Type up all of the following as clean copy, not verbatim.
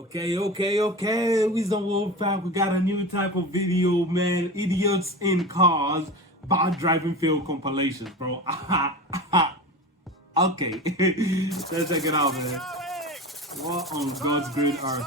Okay. WisdomWolf back. We got a new type of video, man. Idiots in cars, bad driving fail compilations, bro. Okay, let's check it out, man. What on God's green earth?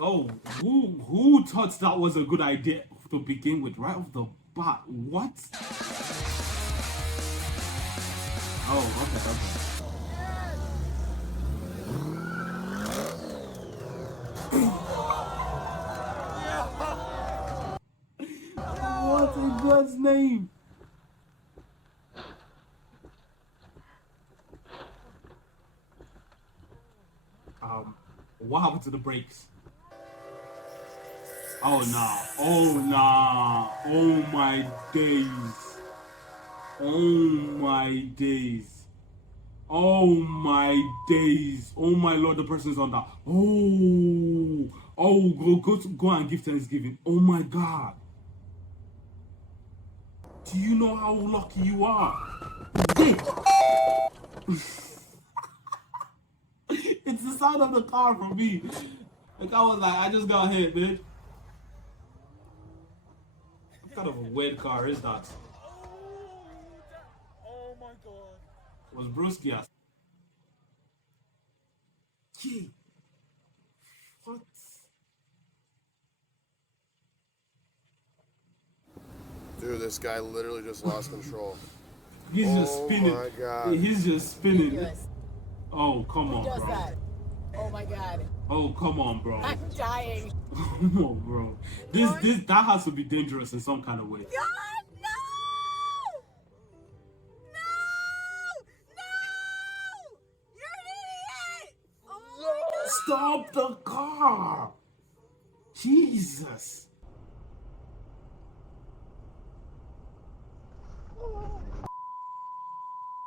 Oh, who thought that was a good idea to begin with right off the bat? What? Oh, okay. What in God's name? What happened to the brakes? Oh nah. Oh my days. Oh my Lord, the person's on that. Go and give Thanksgiving. Oh my God. Do you know how lucky you are? It's the sound of the car for me. The car was like, I just got hit, bitch. What kind of a weird car is that? Oh my God. Was Brewski ass? Gee. What? Dude, this guy literally just lost control. He's just spinning. Oh my God. He's just spinning. Oh, come on, does bro. that? Oh my God. Oh, come on, bro. I'm dying. Come on, bro. That has to be dangerous in some kind of way. God, no! No! You're an idiot! Oh my God. Stop the car! Jesus.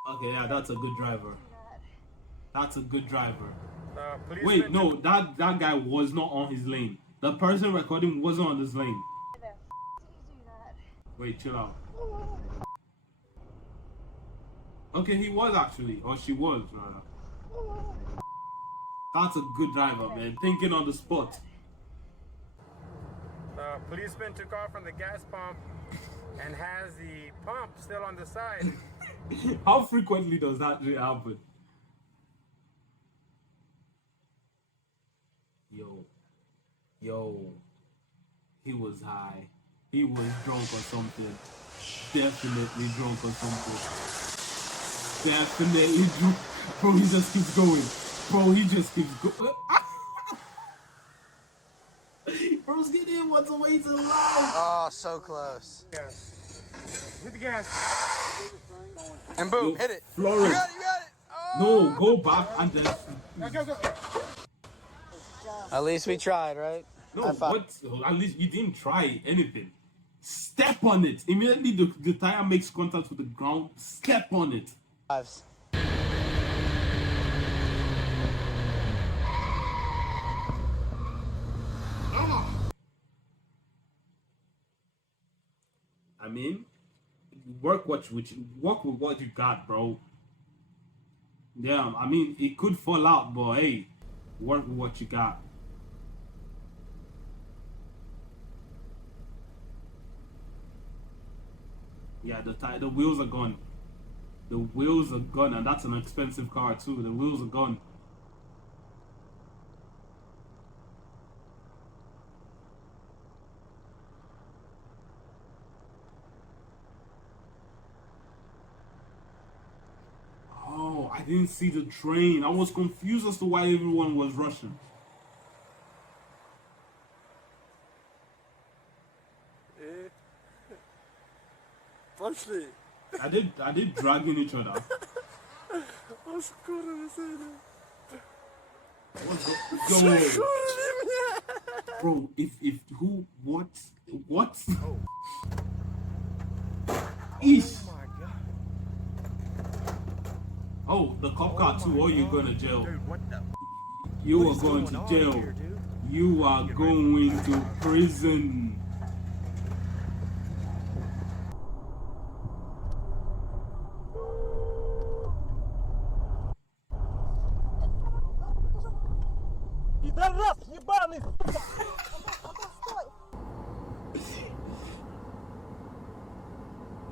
Okay, yeah, that's a good driver. That's a good driver. Wait, no, that guy was not on his lane. The person recording wasn't on his lane. Wait, chill out. Okay, he was actually, or she was, rather. That's a good driver, man. Thinking on the spot. Policeman took off from the gas pump and has the pump still on the side. How frequently does that really happen? Yo, he was high. He was drunk or something. Definitely drunk or something. Definitely drunk. Bro, he just keeps going. Bro's getting in once away to the line. Oh, so close. Gas. Hit the gas. And boom, hit it. Florence. You got it. No, go back and just... Go. At least we tried, right? No, what? At least you didn't try anything. Step on it. Immediately the tire makes contact with the ground. Step on it. Fives. I mean, work with what you got, bro. Yeah, I mean, it could fall out, but hey, work with what you got. Yeah, the wheels are gone. The wheels are gone, and that's an expensive car too. The wheels are gone. Oh, I didn't see the train. I was confused as to why everyone was rushing. Pошли. I did dragging each other. What's go? Bro, if who what? Oh. Ish. Oh my God. Oh, the cop car too. Or you're going to jail. Dude, what the? You are going to jail. Here, dude? You are going to prison. Пидорас ебаный, сука!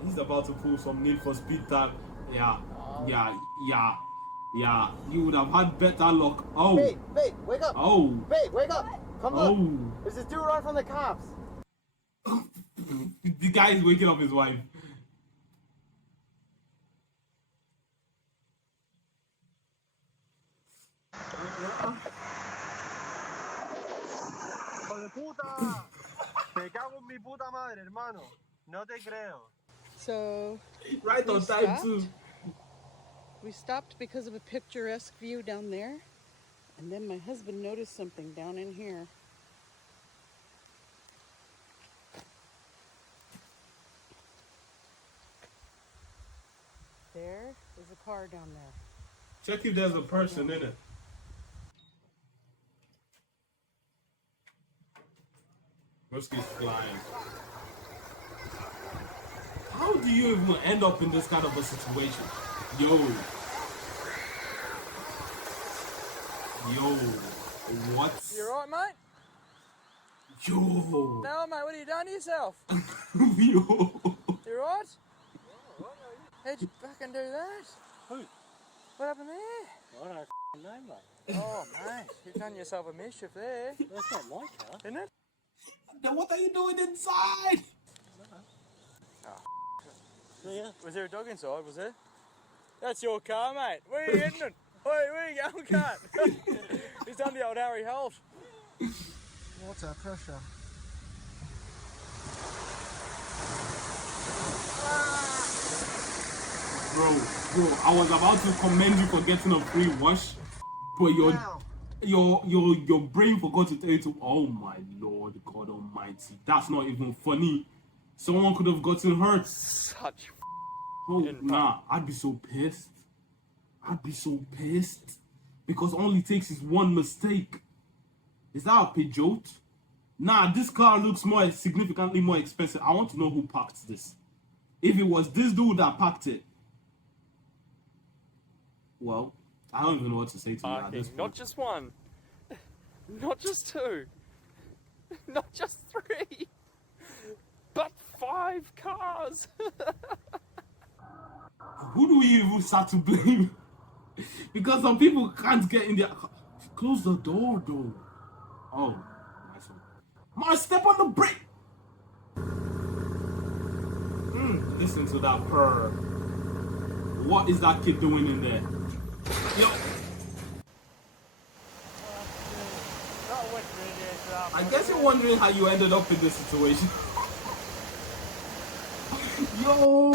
He's about to pull some Need for Speed time. Yeah. You would have had better luck. Oh. Babe, wake up. Oh. Babe, wake up. Come look. Oh. There's this dude running from the cops. The guy is waking up his wife. Hijo de puta. Te cago en mi puta madre, hermano. No te creo. So Right on We time stopped? too. we stopped because of a picturesque view down there. And then my husband noticed something down in here. There is a car down there. Check if there's a person in it. Whiskey's flying. How do you even end up in this kind of a situation? Yo, what? You alright, mate? Yo, No, mate, what have you done to yourself? yo. You alright? How'd you fucking do that? Who? What happened there? I don't know, mate. Oh, mate, you've done yourself a mischief there, That's not my car. isn't it? Then what are you doing inside? Yeah. Was there a dog inside, was there? That's your car, mate. Where are you heading it? Where are you going, cunt? He's done the old Harry Holt. Water pressure. Bro, I was about to commend you for getting a free wash, but your brain forgot to tell you to. Oh my Lord, God Almighty, that's not even funny. Someone could have gotten hurt. Such Oh nah, I'd be so pissed. Because all it takes is one mistake. Is that a Peugeot? Nah, this car looks significantly more expensive. I want to know who parked this. If it was this dude that parked it, well, I don't even know what to say to you at this point. Not just one, not just two, not just three, but 5 cars. Who do we even start to blame? Because some people can't get in there. Close the door, though. Oh, nice one. Man, step on the brake. Listen to that purr. What is that kid doing in there? Yo. I guess you're wondering how you ended up in this situation. Yo.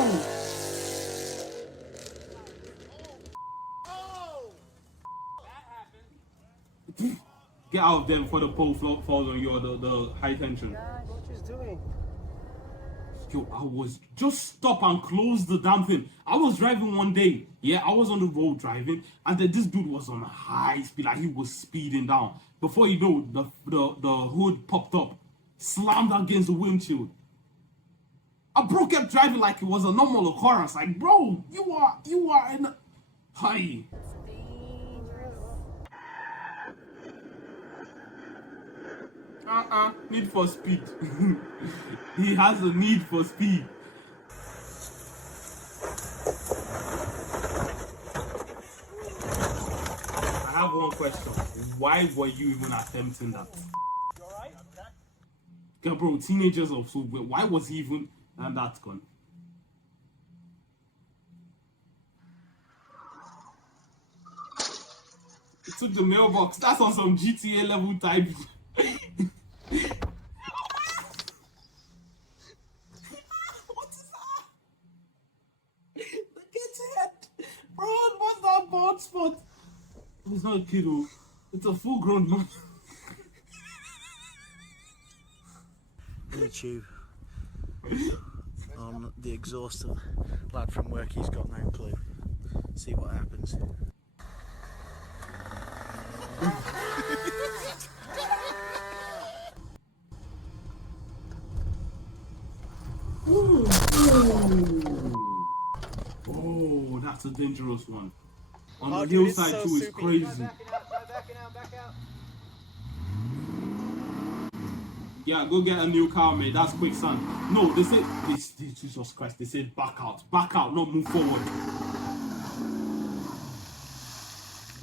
Get out of there before the pole falls on you, the high tension. What you doing? Yo, I was just stop and close the damn thing. I was driving one day. Yeah, I was on the road driving, and then this dude was on high speed, like he was speeding down. Before you know, the hood popped up, slammed against the windshield. Bro kept driving like it was a normal occurrence. Like, bro, you are in a... Hi. Need for speed. He has a need for speed. I have one question. Why were you even attempting that? Yeah, bro, teenagers are so weird. Why was he even... And that's gone. He took the mailbox. That's on some GTA level type. What is that? The kid's head. Bro, what's that bald spot? It's not a kid, oh. It's a full grown man. YouTube on the exhaust of lad from work, he's got no clue. See what happens. Oh, that's a dangerous one. On Oh, the dude, it's hillside so too is soupy. crazy. Back out. Yeah, go get a new car, mate. That's quick, son. No, they said, Jesus Christ, they said back out, not move forward.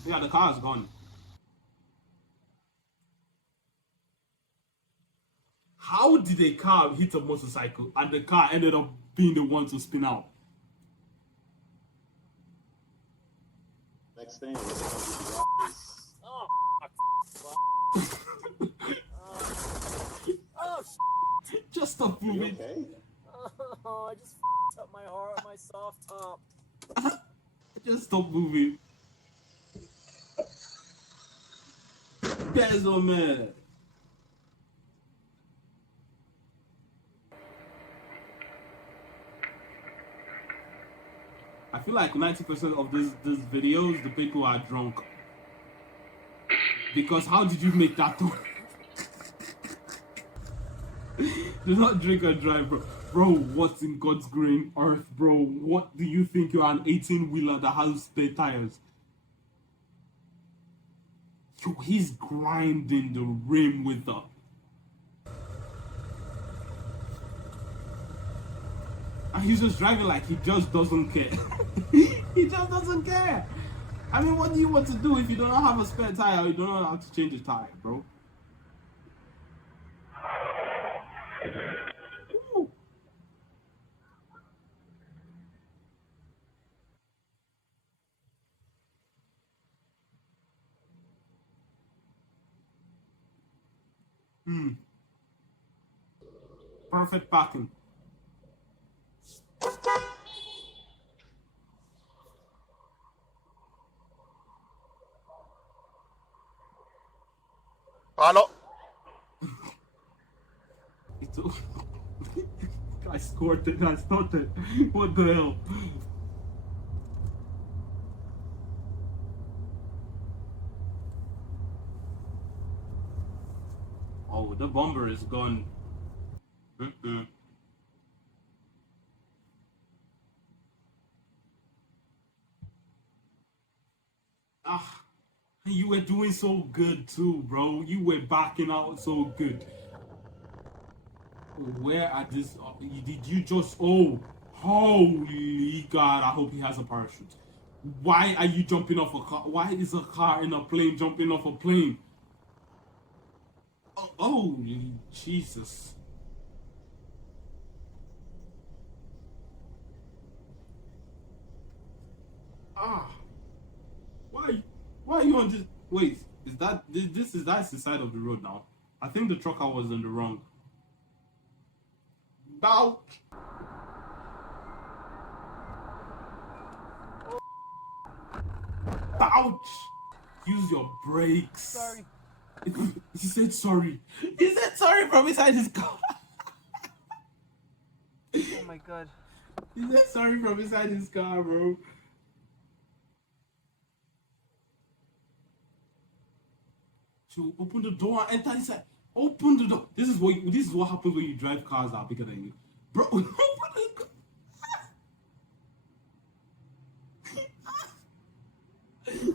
Yeah, the car is gone. How did a car hit a motorcycle and the car ended up being the one to spin out? Next thing. Oh, Just stop moving. Okay. oh, I just up my heart on my soft top. Just stop moving. There's no man. I feel like 90% of these videos, the people are drunk. Because how did you make that door? Do not drink and drive, bro. Bro, what's in God's green earth, bro? What do you think? You're an 18-wheeler that has spare tires? Yo, he's grinding the rim with the... And he's just driving like he just doesn't care. He just doesn't care. I mean, what do you want to do if you don't have a spare tire or you don't know how to change a tire, bro? Ooh. Perfect parking. Hello. I scored it. I started. What the hell? Oh, the bomber is gone. Ah, you were doing so good too, bro. You were backing out so good. Where are this? Did you just? Oh, holy God! I hope he has a parachute. Why are you jumping off a car? Why is a car in a plane jumping off a plane? Oh, holy Jesus! Ah, why? Why are you on this? Wait, is that this is that's the side of the road now? I think the trucker was in the wrong. Ouch! Ouch! Use your brakes. Sorry. He said sorry. He said sorry from inside his car. Oh my God. He said sorry from inside his car, bro. So open the door and enter inside. Open the door. This is what happens when you drive cars that are bigger than you. Bro, open the door.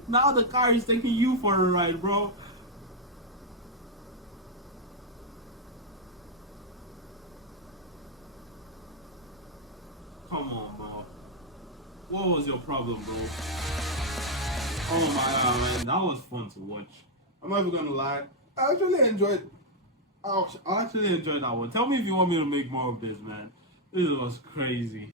Now the car is taking you for a ride, bro. Come on, bro. What was your problem, bro? Oh my God, man. That was fun to watch. I'm not even gonna lie. I actually enjoyed that one. Tell me if you want me to make more of this, man. This was crazy.